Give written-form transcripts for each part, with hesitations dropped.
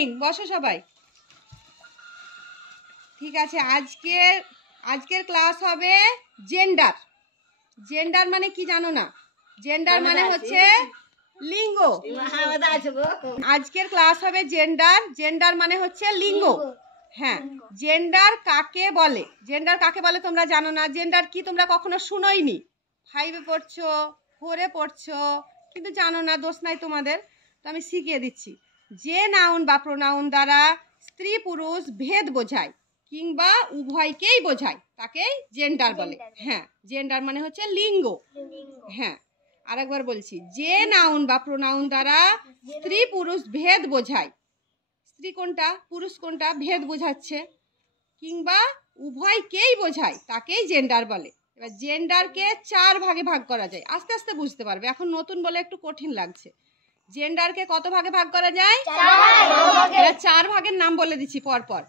Morning, বসো সবাই। ঠিক আছে, আজকের ক্লাস হবে জেন্ডার। জেন্ডার মানে কি জানো না? জেন্ডার মানে হচ্ছে লিঙ্গ। আজকের ক্লাস হবে জেন্ডার। জেন্ডার মানে হচ্ছে লিঙ্গ। হ্যাঁ, জেন্ডার কাকে বলে? জেন্ডার কাকে বলে তোমরা জানো না? জেন্ডার কি তোমরা কখনো শুনোইনি? 5-এ পড়ছো, 4-এ পড়ছো, কিন্তু জানো না, দোষ নাই তোমাদের। তো আমি শিখিয়ে দিচ্ছি। যে নাউন বা প্রোনাউন দ্বারা স্ত্রী পুরুষ ভেদ বোঝায় কিংবা উভয়কেই বোঝায় তাকেই জেন্ডার বলে। হ্যাঁ, জেন্ডার মানে হচ্ছে লিঙ্গ। হ্যাঁ, আরেকবার বলছি, যে নাউন বা প্রোনাউন দ্বারা স্ত্রী পুরুষ ভেদ বোঝায়, স্ত্রী কোনটা পুরুষ কোনটা ভেদ বোঝাচ্ছে, কিংবা উভয়কেই বোঝায় তাকেই জেন্ডার বলে। এবার জেন্ডারকে 4 ভাগে ভাগ করা যায়, আস্তে আস্তে বুঝতে পারবে, এখন নতুন বলে একটু কঠিন লাগছে। জেন্ডারকে কত ভাগে ভাগ করা যায়? 4 ভাগের নাম বলে দিচ্ছি পরপর।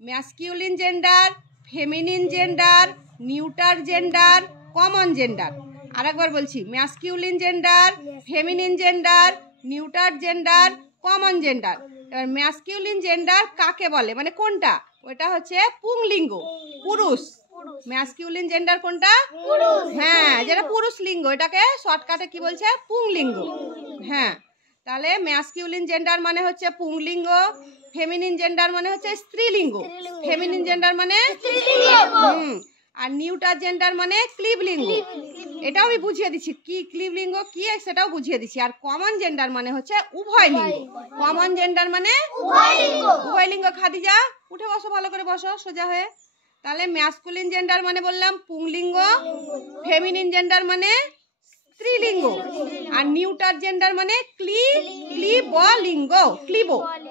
Masculine gender, feminine gender, neuter gender, common gender. আরেকবার বলছি, masculine gender, feminine gender, neuter gender, common gender. এবার ম্যাসকিউলিন জেন্ডার কাকে বলে, মানে কোনটা? ওটা হচ্ছে পুংলিঙ্গ, পুরুষ। ম্যাসকিউলিন জেন্ডার কোনটা? পুরুষ। হ্যাঁ, যেটা পুরুষ লিঙ্গ, এটাকে শর্টকাটে কি বলছে? পুংলিঙ্গ। হ্যাঁ, তাহলে ম্যাসকিউলিন জেন্ডার মানে হচ্ছে পুংলিঙ্গ, ফেমিনিন জেন্ডার মানে হচ্ছে স্ত্রীলিঙ্গ, ফেমিনিন জেন্ডার মানে স্ত্রীলিঙ্গ, আর নিউটার জেন্ডার মানে ক্লীবলিঙ্গ। এটাও আমি বুঝিয়ে দিচ্ছি কি ক্লীবলিঙ্গ কি, সেটাও বুঝিয়ে দিচ্ছি। আর কমন জেন্ডার মানে হচ্ছে উভয় লিঙ্গ। কমন জেন্ডার মানে উভয় লিঙ্গ। খাদিজা, উঠে বসো, ভালো করে বসো সোজা হয়ে। তাহলে ম্যাসকুলিন জেন্ডার মানে বললাম পুংলিঙ্গ, ফেমিনিন জেন্ডার মানে স্ত্রীলিঙ্গ, আর নিউটার জেন্ডার মানে ক্লীবলিঙ্গ।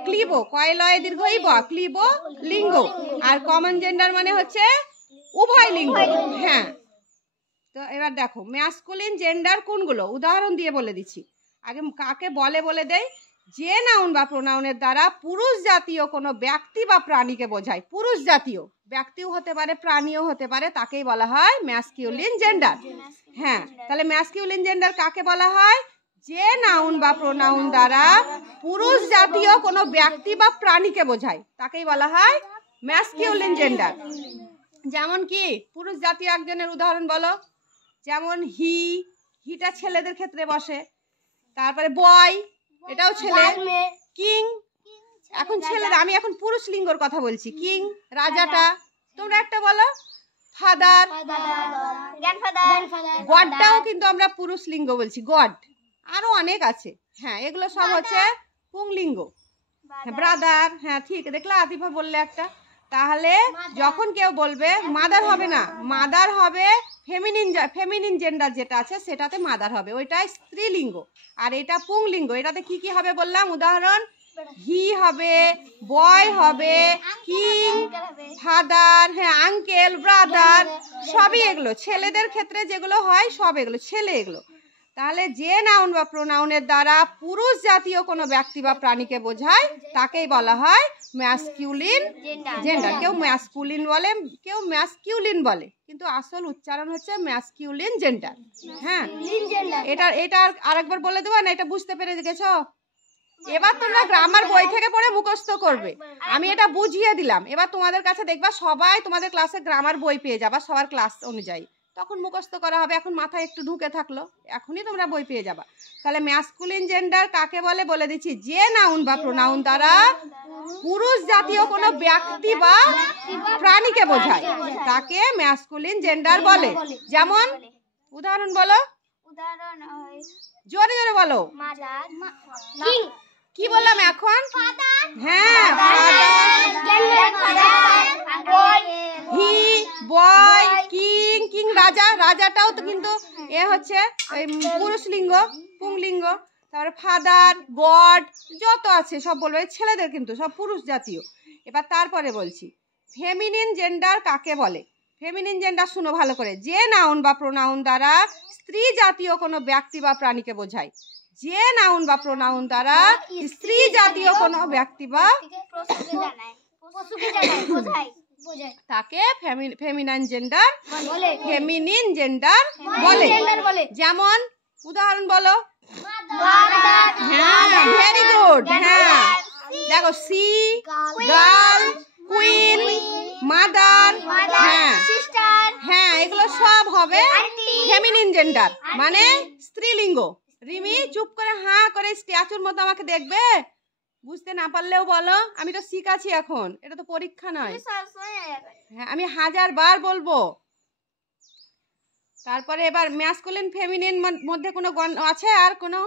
ক্লীব কয়লয় দীর্ঘই ব, ক্লীব লিঙ্গ। আর কমন জেন্ডার মানে হচ্ছে উভয় লিঙ্গ। হ্যাঁ, তো এবার দেখো ম্যাসকুলিন জেন্ডার কোনগুলো, উদাহরণ দিয়ে বলে দিচ্ছি। আগে কাকে বলে বলে দেই। যে নাউন বা প্রোনাউনের দ্বারা পুরুষ জাতীয় কোনো ব্যক্তি বা প্রাণীকে বোঝায়, পুরুষ জাতীয় ব্যক্তিও হতে পারে প্রাণীও হতে পারে, তাকেই বলা হয় ম্যাসকিউলিন জেন্ডার। হ্যাঁ, তাহলে ম্যাসকিউলিন জেন্ডার কাকে বলা হয়? যে নাউন বা প্রোনাউন দ্বারা পুরুষ জাতীয় কোনো ব্যক্তি বা প্রাণীকে বোঝায় তাকেই বলা হয় ম্যাসকিউলিন জেন্ডার। যেমন কি পুরুষ জাতীয় একজনের উদাহরণ বলো। যেমন হিটা ছেলেদের ক্ষেত্রে বসে, তারপরে বয়, এটাও ছেলে। কিং, এখন ছেলেরা, আমি এখন পুরুষ লিঙ্গর কথা বলছি। কিং, রাজাটা। তোমরা একটা বলো। ফাদার, গডটাও কিন্তু আমরা পুরুষ লিঙ্গ বলছি, গড। আরো অনেক আছে। হ্যাঁ, এগুলো সব হচ্ছে পুংলিঙ্গ। ব্রাদার, হ্যাঁ ঠিক, দেখলা আতিফা বললে একটা। তাহলে যখন কেউ বলবে মাদার হবে না, মাদার হবে ফেমিনিন জেন্ডার যেটা আছে সেটাতে মাদার হবে, ওইটাই স্ত্রীলিঙ্গ। আর এটা পুংলিঙ্গ, এটাতে কি কি হবে বললাম উদাহরণ। হি হবে, বয় হবে, কিং, ফাদার, হ্যাঁ আঙ্কেল, ব্রাদার, সবই এগুলো ছেলেদের ক্ষেত্রে যেগুলো হয় সব এগুলো ছেলে এগুলো। তাহলে যে নাউন বা প্রোনাউনের দ্বারা পুরুষ জাতীয় কোনো ব্যক্তি বা প্রাণীকে বোঝায় তাকেই বলা হয় ম্যাসকিউলিন জেন্ডার। কেউ ম্যাসকুলিন বলে, কেউ ম্যাসকিউলিন বলে, কিন্তু আসল উচ্চারণ হচ্ছে ম্যাসকিউলিন জেন্ডার। হ্যাঁ, এটা আরেকবার বলে দেবো না, এটা বুঝতে পেরে গেছো? এবার তোমরা গ্রামার বই থেকে পড়ে মুখস্থ করবে। আমি এটা বুঝিয়ে দিলাম, এবার তোমাদের কাছে দেখবা সবাই তোমাদের ক্লাসে গ্রামার বই পেয়ে যাবা সবার ক্লাস অনুযায়ী, তখন মুখস্থ করা হবে। এখন মাথায় একটু ঢুকে থাকলো, এখনই তোমরা বই পেয়ে যাবা। তাহলে ম্যাসকুলিন জেন্ডার কাকে বলে বলে দিচ্ছি। যে নাউন বা প্রোনাউন দ্বারা পুরুষ জাতীয় কোনো ব্যক্তি বা প্রাণীকে বোঝায় তাকে ম্যাসকুলিন জেন্ডার বলে। যেমন উদাহরণ বলো, জোরে জোরে বলো। কি বললাম এখন? হ্যাঁ, হি, বয়, কিং, কিং রাজা, রাজাটাও তো কিন্তু এ হচ্ছে পুরুষ লিঙ্গ, পুংলিঙ্গ। তারপরে ফাদার, গড, যত আছে সব বলবো ছেলেদের, কিন্তু সব পুরুষ জাতীয়। এবার তারপরে বলছি ফেমিনিন জেন্ডার কাকে বলে। ফেমিনিন জেন্ডার শুনো ভালো করে। যে নাউন বা প্রোনাউন দ্বারা স্ত্রী জাতীয় কোনো ব্যক্তি বা প্রাণীকে বোঝায়, যে নাউন বা প্রোনাউন দ্বারা স্ত্রী জাতীয় কোনো ব্যক্তি বা তাকে ফেমিনাইন জেন্ডার, ফেমিনিন জেন্ডার বলে। যেমন উদাহরণ বলো। হ্যাঁ, ভেরি গুড। হ্যাঁ, দেখো সি, গার্ল, কুইন, মাদার, হ্যাঁ হ্যাঁ এগুলো সব হবে ফেমিনিন জেন্ডার মানে স্ত্রীলিঙ্গ। রিমি চুপ করে হাঁ করে স্ট্যাচুর মতো আমাকে দেখবে, বুঝতে না পারলেও বলো, আমি তো শিখাচ্ছি এখন, এটা তো পরীক্ষা নয়। হ্যাঁ আমি 1000 বার বলবো। তারপরে এবার ম্যাসকুলিন ফেমিনিন মধ্যে কোনো আছে আর কোনো,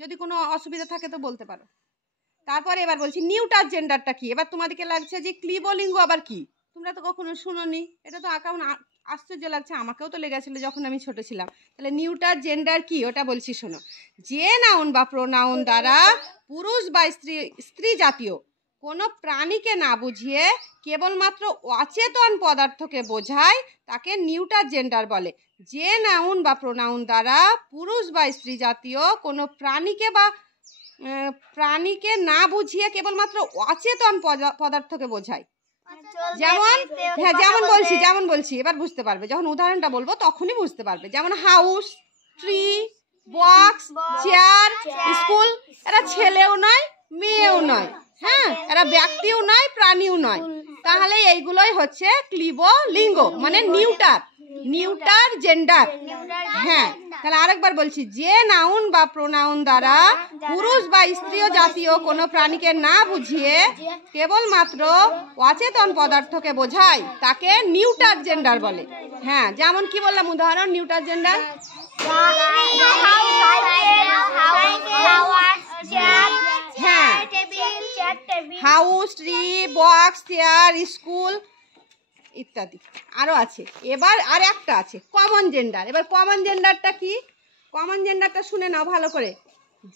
যদি কোনো অসুবিধা থাকে তো বলতে পারো। তারপরে এবার বলছি নিউটার জেন্ডারটা কি। এবার তোমাদেরকে লাগছে যে ক্লিবলিঙ্গ আবার কি, তোমরা তো কখনো শুনোনি, এটা তো কেমন আশ্চর্য লাগছে, আমাকেও তো লেগেছিল যখন আমি ছোট ছিলাম। তাহলে নিউটার জেন্ডার কি ওটা বলছি শোনো। যে নাউন বা প্রোনাউন দ্বারা পুরুষ বা স্ত্রী জাতীয় কোনো প্রাণীকে না বুঝিয়ে কেবলমাত্র অচেতন পদার্থকে বোঝায় তাকে নিউটার জেন্ডার বলে। যে নাউন বা প্রোনাউন দ্বারা পুরুষ বা স্ত্রী জাতীয় কোনো প্রাণীকে না বুঝিয়ে কেবলমাত্র অচেতন পদার্থকে বোঝায়। যেমন হ্যাঁ যেমন বলছি এবার বুঝতে পারবে, যখন উদাহরণটা বলবো তখনই বুঝতে পারবে। যেমন house, tree, box, chair, school. এরা ছেলেও নয় মেয়েও নয়, হ্যাঁ এরা ব্যক্তিও নয় প্রাণীও নয়। তাহলে এইগুলোই হচ্ছে ক্লিবলিঙ্গ মানে নিউটার জেন্ডার। হ্যাঁ তাহলে আরেকবার বলছি, যে নাউন বা প্রোনাউন দ্বারা পুরুষ বা স্ত্রী জাতীয় কোনো প্রাণীকে না বুঝিয়ে কেবলমাত্র অচেতন পদার্থকে বোঝায় তাকে নিউটার জেন্ডার বলে। হ্যাঁ যেমন কি বললাম উদাহরণ নিউটার জেন্ডার, হ্যাঁ house, tree, box, chair, school ইত্যাদি আরও আছে। এবার আর একটা আছে কমন জেন্ডার। এবার কমন জেন্ডারটা কি, কমন জেন্ডারটা শুনে নাও ভালো করে।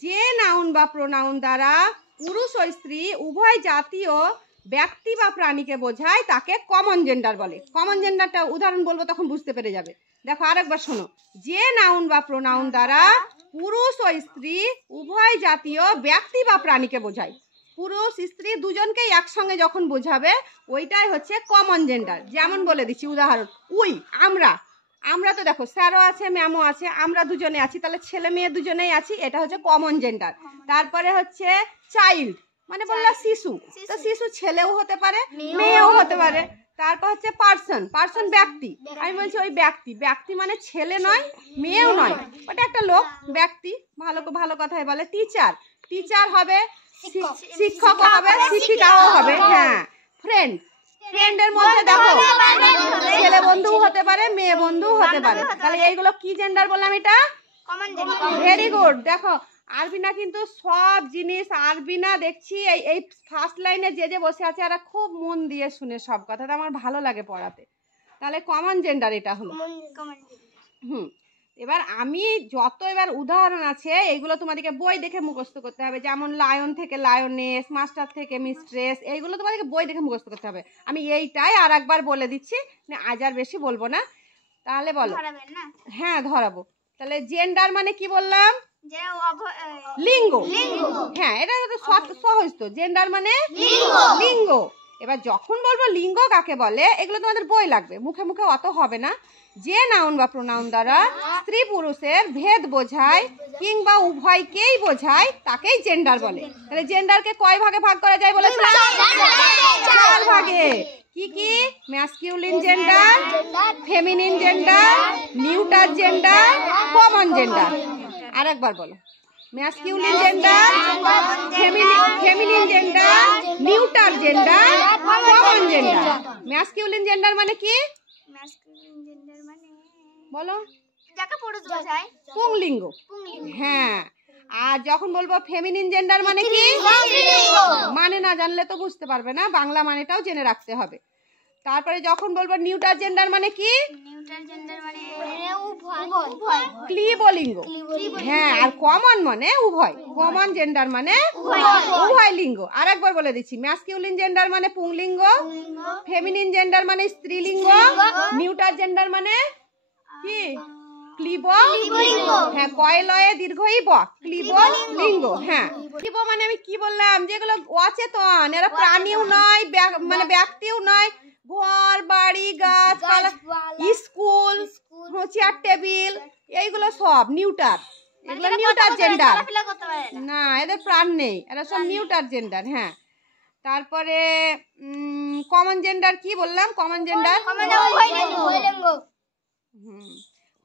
যে নাউন বা প্রোনাউন দ্বারা পুরুষ ও স্ত্রী উভয় জাতীয় ব্যক্তি বা প্রাণীকে বোঝায় তাকে কমন জেন্ডার বলে। কমন জেন্ডারটা উদাহরণ বলবো তখন বুঝতে পেরে যাবে। দেখো আরেকবার শোনো, যে নাউন বা প্রোনাউন দ্বারা পুরুষ ও স্ত্রী উভয় জাতীয় ব্যক্তি বা প্রাণীকে বোঝায়, পুরুষ স্ত্রী দুজনকেই একসঙ্গে যখন বোঝাবে ওইটাই হচ্ছে কমন জেন্ডার। যেমন বলে দিচ্ছি উদাহরণ, আমরা তো দেখো স্যারও আছে ম্যামও আছে, আমরা দুজনে আছি, তাহলে ছেলে মেয়ে দুজনেই আছি, এটা হচ্ছে কমন জেন্ডার। তারপরে হচ্ছে চাইল্ড মানে বললা শিশু, তো শিশু ছেলেও হতে পারে মেয়েও হতে পারে। তারপর হচ্ছে পার্সন ব্যক্তি, আমি বলছি ওই ব্যক্তি মানে ছেলে নয় মেয়েও নয়, ওটা একটা লোক ব্যক্তি, ভালো কথাই বলে। টিচার হবে, শিক্ষক হবে, শিক্ষিকাও হবে। হ্যাঁ ফ্রেন্ডের মধ্যে দেখো ছেলে বন্ধু হতে পারে মেয়ে বন্ধু হতে পারে। তাহলে এইগুলো কি জেন্ডার বললাম, এটা ভেরি গুড। দেখো আরবিনা কিন্তু সব জিনিস আরবিনা দেখছি এই ফার্স্ট লাইনে যে বসে আছে এরা খুব মন দিয়ে শুনে সব কথাটা, আমার ভালো লাগে পড়াতে। তাহলে কমন জেন্ডার এটা হলো। এবার আমি এবার উদাহরণ আছে এইগুলো তোমাদেরকে বই দেখে মুখস্থ করতে হবে। যেমন লায়ন থেকে লায়নেস, মাস্টার থেকে মিস্ট্রেস, এইগুলো তোমাদেরকে বই দেখে মুখস্থ করতে হবে। আমি এইটাই আর একবার বলে দিচ্ছি, আজ আর বেশি বলবো না। তাহলে বলো, হ্যাঁ ধরাবো। তাহলে জেন্ডার মানে কি বললাম, লিঙ্গ। হ্যাঁ এটা তো সহজ তো, জেন্ডার মানে লিঙ্গ। এবার যখন বলবো লিঙ্গ কাকে বলে এগুলো তোমাদের বই লাগবে, মুখে অত হবে না। যে নাউন বা প্রোনাউন দ্বারা স্ত্রী পুরুষের ভেদ বোঝায় কিংবা উভয়কেই বোঝায় তাকেই জেন্ডার বলে। তাহলে জেন্ডারকে কয় ভাগে ভাগ করা যায় বলে, 4 ভাগে। কি masculine gender, feminine gender, neuter gender, common gender. আরেকবার বলো, masculine gender, feminine gender, neuter gender, common gender. Masculine gender মানে কি বলো, পুংলিঙ্গ। হ্যাঁ আর যখন বলবো ফেমিনিন জেন্ডার মানে কি, মানে না জানলে তো বুঝতে পারবে না, বাংলা মানেটাও জেনে রাখতে হবে। তারপরে যখন বলবো নিউটার জেন্ডার মানে কি, ক্লিবলিঙ্গ। হ্যাঁ আর কমন মানে উভয়, কমন জেন্ডার মানে উভয় লিঙ্গ। আরেকবার বলে দিচ্ছি, ম্যাসকিউলিন জেন্ডার মানে পুংলিঙ্গ, ফেমিনিন জেন্ডার মানে স্ত্রীলিঙ্গ, নিউটার জেন্ডার মানে কি ক্লিবলিঙ্গ। হ্যাঁ কয়লয়ে দীর্ঘই ব, ক্লিবলিঙ্গ। হ্যাঁ ক্লিব মানে আমি কি বললাম, যেগুলো অচেতন, এরা প্রাণীও নয় মানে ব্যক্তিও নয়, ঘর বাড়ি গাছপালা স্কুল চেয়ার টেবিল এইগুলো সব নিউটার। এগুলো নিউটার জেন্ডার না, এদের প্রাণ নেই, এরা সব নিউটার জেন্ডার। হ্যাঁ, তারপরে কমন জেন্ডার কি বললাম? কমন জেন্ডার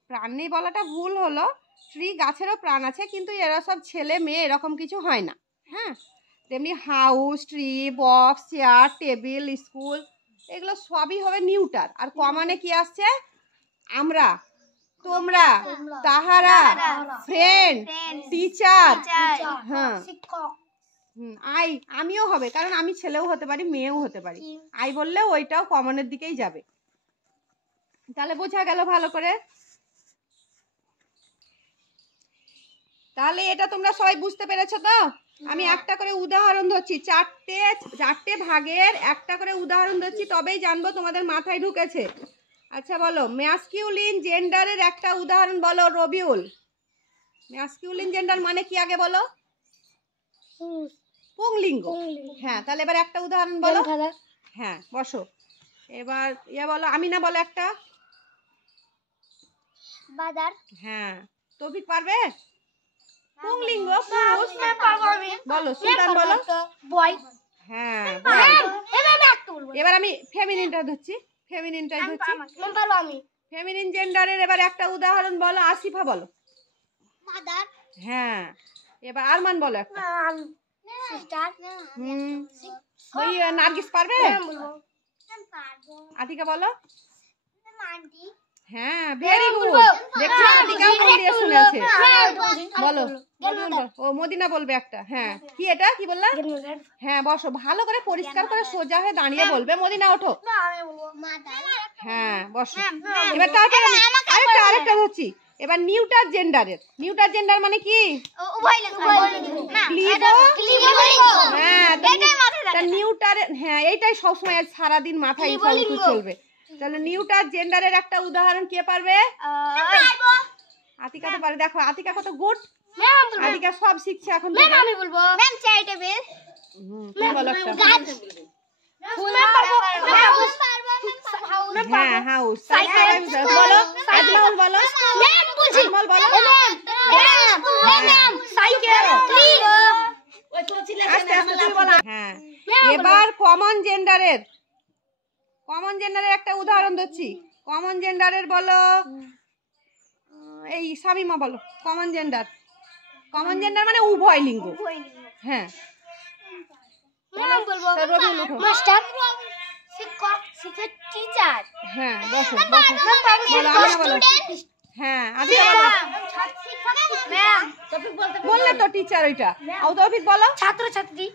প্রাণ নেই বলাটা ভুল হলো। ট্রি গাছেরও প্রাণ আছে, কিন্তু এরা সব ছেলে মেয়ে এরকম কিছু হয় না। হ্যাঁ, তেমনি house, tree, box, chair, table, school এগুলো সবই হবে নিউটার। আর কমনে কি আসছে? আমরা, তোমরা, তাহারা, ফ্রেন্ড, টিচার, হ্যাঁ আই, আমিও হবে, কারণ আমি ছেলেও হতে পারি মেয়েও হতে পারি। আই বললেও ওইটাও কমনের দিকেই যাবে। তাহলে বোঝা গেল ভালো করে? তাহলে এটা তোমরা সবাই বুঝতে পেরেছো তো? আমি একটা করে উদাহরণ ধরছি, চারটে ভাগের একটা করে উদাহরণ ধরছি, তবেই জানবো তোমাদের মাথায় ঢুকেছে। আচ্ছা বলো, ম্যাসকিউলিন জেন্ডারের একটা উদাহরণ বলো রবিউল। ম্যাসকিউলিন জেন্ডার মানে কি আগে বলো? পুংলিঙ্গ। হ্যাঁ, তাহলে এবার একটা উদাহরণ বলো। হ্যাঁ, বসো। এবার বলো, আমিনা বলো একটা। বাজার। হ্যাঁ, তৌফিক পারবে? পুংলিঙ্গ পুরুষ। বলো সুলতান বলো। বয়। হ্যাঁ, এবার আমি ফেমিনিনটা ধরছি, ফেমিনিনটাই ধরছি। আমি ফেমিনিন জেন্ডারের এবার একটা উদাহরণ বলো। আসিফা বলো। মাদার। হ্যাঁ, এবার আরমান বলো একটা। সিস্টার। ওই নার্গিস পারবে? আতিকা বলো। আন্টি। হ্যাঁ, ভেরি গুড। দেখছো আতিকাও মন দিয়ে শুনেছে। বলো। ও মদিনা বলবে একটা। হ্যাঁ, কি এটা কি বললা? হ্যাঁ, বসো, ভালো করে পরিষ্কার করে সোজা হয়ে দাঁড়িয়ে বলবে। মদিনা ওঠো। হ্যাঁ, বসো। এবার তারপরে আরেকটা ধরছি। এবার নিউটার জেন্ডারের। নিউটার জেন্ডার মানে কি? হ্যাঁ, নিউটার। হ্যাঁ, এইটাই সবসময় সারাদিন মাথায় চলবে। তাহলে নিউটার জেন্ডারের একটা উদাহরণ কে পারবে? আতিকা তো পারে। দেখো আতিকা কত গুড, আতিকা সব শিখছে এখন থেকে। আমি বলবো ম্যাম চাই টেবিল। বলো একটা। ফুল। হ্যাঁ, হাউস। বলো আজমল বলো। আজমল বলো। সাইকেল। হ্যাঁ, এবার কমন জেন্ডারের একটা উদাহরণ দিচ্ছি। কমন জেন্ডারের বলো। এই শামিমা বলো কমন জেন্ডার। কমন জেন্ডার মানে উভয় লিঙ্গ। হ্যাঁ, মাস্টার, শিক্ষক, শিক্ষক, টিচার। হ্যাঁ, বসো বলো। আমিনা বলো। হ্যাঁ, আদিকা বলো। বললে তো টিচার ওইটা। তৌফিক বলো। ছাত্র ছাত্রী।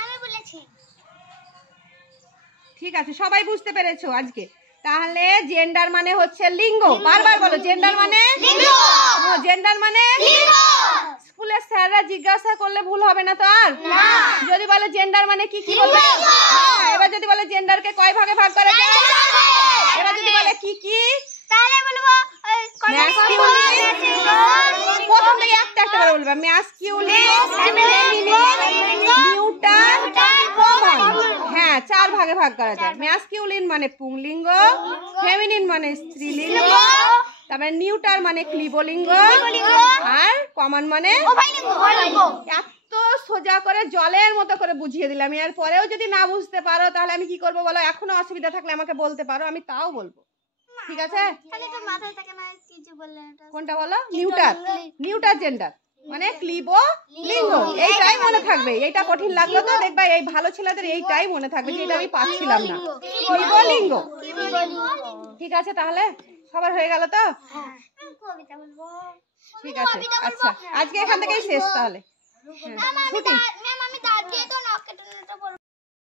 আমি বলেছি। ঠিক আছে, সবাই বুঝতে পেরেছো আজকে? তাহলে জেন্ডার মানে হচ্ছে লিঙ্গ। বারবার বলো, জেন্ডার মানে লিঙ্গ। জেন্ডার মানে লিঙ্গ। স্কুলের স্যাররা জিজ্ঞাসা করলে ভুল হবে না তো আর? যদি বলে জেন্ডার মানে কি কি বলবে? এবার যদি বলে জেন্ডারকে কয় ভাগে ভাগ করা যায়? এবার যদি বলে কি কি, তাহলে বলবো প্রথম থেকে একটা করে বলবে। Masculine, feminine, neuter, common. হ্যাঁ, 4 ভাগে ভাগ করা যায়। ম্যাসকিউলিন মানে পুংলিঙ্গ, ফেমিনিন মানে স্ত্রীলিঙ্গ, তারপরে নিউটার মানে ক্লিবলিঙ্গ, আর কমন মানে উভয়লিঙ্গ। এত সোজা করে জলের মতো করে বুঝিয়ে দিলাম। এর পরেও যদি না বুঝতে পারো তাহলে আমি কি করবো বলো? এখনো অসুবিধা থাকলে আমাকে বলতে পারো, আমি তাও বলবো। ঠিক আছে? কোনটা বলো? নিউটার জেন্ডার মানে ক্লিবো লিঙ্গ। এইটাই মনে থাকবে। এইটা কঠিন লাগলো তো দেখবা, এই ভালো ছেলেদের এইটাই মনে থাকবে যে এটা আমি পাচ্ছিলাম না। ক্লিবো লিঙ্গ। ঠিক আছে, তাহলে সবার হয়ে গেল তো? ঠিক আছে, আচ্ছা আজকে এখান থেকেই শেষ তাহলে। ছুটি।